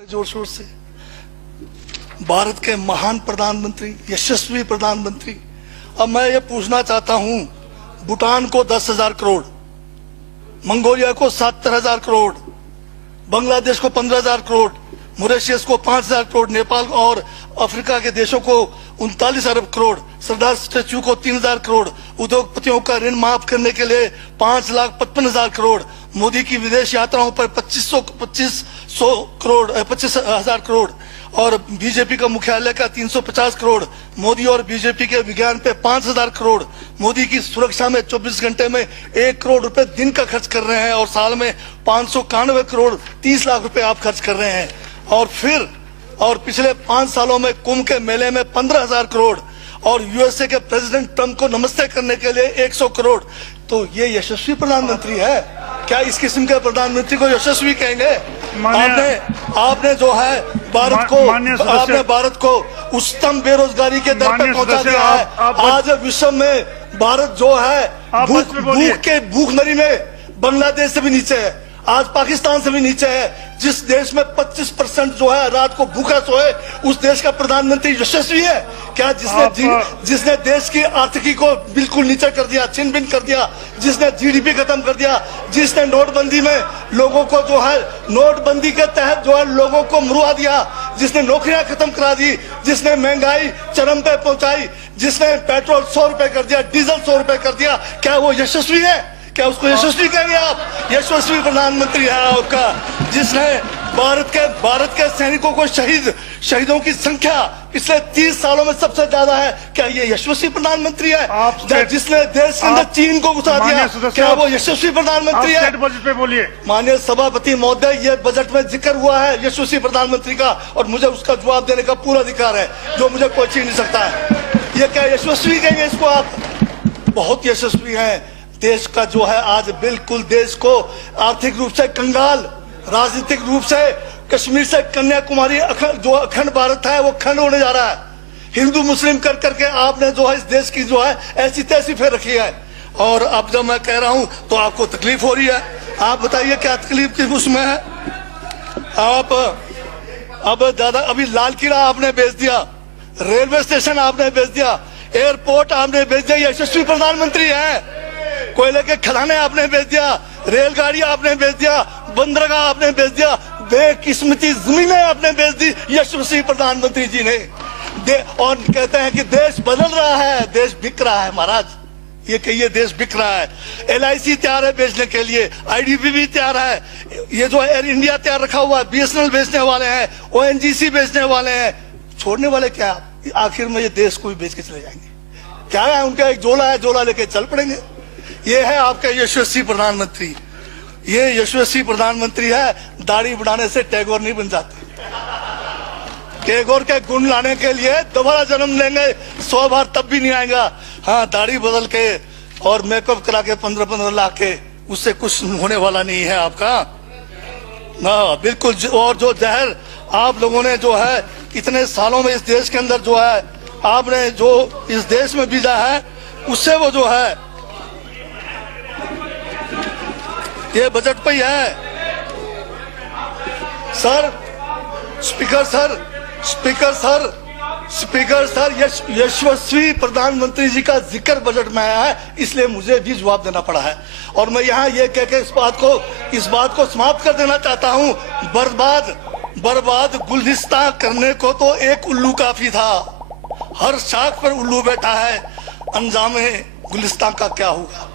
बड़े जोर शोर से भारत के महान प्रधानमंत्री, यशस्वी प्रधानमंत्री। अब मैं ये पूछना चाहता हूं, भूटान को 10,000 करोड़, मंगोलिया को 70,000 करोड़, बांग्लादेश को 15,000 करोड़, मॉरिशस को 5,000 करोड़, नेपाल और अफ्रीका के देशों को 39 अरब करोड़, सरदार स्टैच्यू को 3,000 करोड़, उद्योगपतियों का ऋण माफ करने के लिए 5,55,000 करोड़, मोदी की विदेश यात्राओं पर 25,000 करोड़ और बीजेपी का मुख्यालय का 350 करोड़, मोदी और बीजेपी के विज्ञान पे 5,000 करोड़, मोदी की सुरक्षा में 24 घंटे में 1 करोड़ रुपए दिन का खर्च कर रहे हैं और साल में 591 करोड़ 30 लाख रुपए आप खर्च कर रहे हैं। और पिछले 5 सालों में कुंभ के मेले में 15,000 करोड़ और यूएसए के प्रेसिडेंट ट्रंप को नमस्ते करने के लिए 100 करोड़। तो ये यशस्वी प्रधानमंत्री है क्या? इस किस्म के प्रधानमंत्री को यशस्वी कहेंगे? आपने जो है भारत को उच्चतम बेरोजगारी के दर पर पहुंचा दिया है। आज विश्व में भारत जो है भूखमरी में बांग्लादेश से भी नीचे है, आज पाकिस्तान से भी नीचे है। जिस देश में 25% जो है रात को भूखा सोए, उस देश का प्रधानमंत्री यशस्वी है क्या? जिसने देश की आर्थिकी को बिल्कुल नीचे कर दिया, छिन भिन कर दिया, जिसने जीडीपी खत्म कर दिया, जिसने नोटबंदी में लोगों को जो है नोटबंदी के तहत जो है लोगों को मरवा दिया, जिसने नौकरियां खत्म करा दी, जिसने महंगाई चरम पे पहुंचाई, जिसने पेट्रोल 100 रुपए कर दिया, डीजल 100 रुपए कर दिया, क्या वो यशस्वी है? क्या उसको यशस्वी कहेंगे आप? यशस्वी प्रधानमंत्री है आपका, जिसने भारत के सैनिकों को शहीदों की संख्या पिछले 30 सालों में सबसे ज्यादा है। क्या ये यशस्वी प्रधानमंत्री है? जिसने देश के अंदर चीन को घुसा दिया, क्या वो यशस्वी प्रधानमंत्री है? बजट पे बोलिए। माननीय सभापति महोदय, ये बजट में जिक्र हुआ है यशस्वी प्रधानमंत्री का और मुझे उसका जवाब देने का पूरा अधिकार है, जो मुझे कोई छीन नहीं सकता है। ये क्या यशस्वी कहेंगे इसको आप? बहुत यशस्वी है। देश का जो है आज बिल्कुल देश को आर्थिक रूप से कंगाल, राजनीतिक रूप से कश्मीर से कन्याकुमारी जो अखंड भारत है वो खंड होने जा रहा है। हिंदू मुस्लिम कर करके आपने जो है इस देश की जो है ऐसी तैसी फेर रखी है। और अब जब मैं कह रहा हूं तो आपको तकलीफ हो रही है। आप बताइए क्या तकलीफ की उसमें है? आप अब दादा अभी लाल किला आपने बेच दिया, रेलवे स्टेशन आपने बेच दिया, एयरपोर्ट आपने बेच दिया। यशस्वी प्रधानमंत्री है। कोयले के खदाने आपने बेच दिया, रेलगाड़ी आपने बेच दिया, बंदरगाह आपने बेच दिया, बेकिस्मती जमीनें आपने बेच दी यशस्वी प्रधानमंत्री जी ने। और कहते हैं कि देश बदल रहा है, देश बिक रहा है। महाराज ये कहिए देश बिक रहा है। LIC तैयार है बेचने के लिए, IDB भी तैयार है, ये जो एयर इंडिया तैयार रखा हुआ है, BSNL बेचने वाले हैं, ONGC बेचने वाले हैं। छोड़ने वाले क्या? आखिर में ये देश को भी बेच के चले जाएंगे। क्या है उनका? एक झोला है, झोला लेके चल पड़ेंगे। ये है आपका यशस्वी प्रधानमंत्री। ये यशस्वी प्रधानमंत्री है। दाढ़ी बढ़ाने से टैगोर नहीं बन जाते। टैगोर के गुण लाने के लिए दोबारा जन्म लेंगे 100 बार तब भी नहीं आएगा। हाँ, दाढ़ी बदल के और मेकअप करा के 15-15 लाख के, उससे कुछ होने वाला नहीं है आपका। हाँ बिल्कुल। और जो जहर आप लोगों ने जो है इतने सालों में इस देश के अंदर जो है आपने जो इस देश में बीजा है, उससे वो जो है ये बजट पे ही है। सर स्पीकर सर यशस्वी प्रधानमंत्री जी का जिक्र बजट में आया है, इसलिए मुझे भी जवाब देना पड़ा है। और मैं यहाँ ये कह के इस बात को समाप्त कर देना चाहता हूँ। बर्बाद गुलदस्ता करने को तो एक उल्लू काफी था, हर शाख पर उल्लू बैठा है, अंजामे गुलिस्तान का क्या होगा?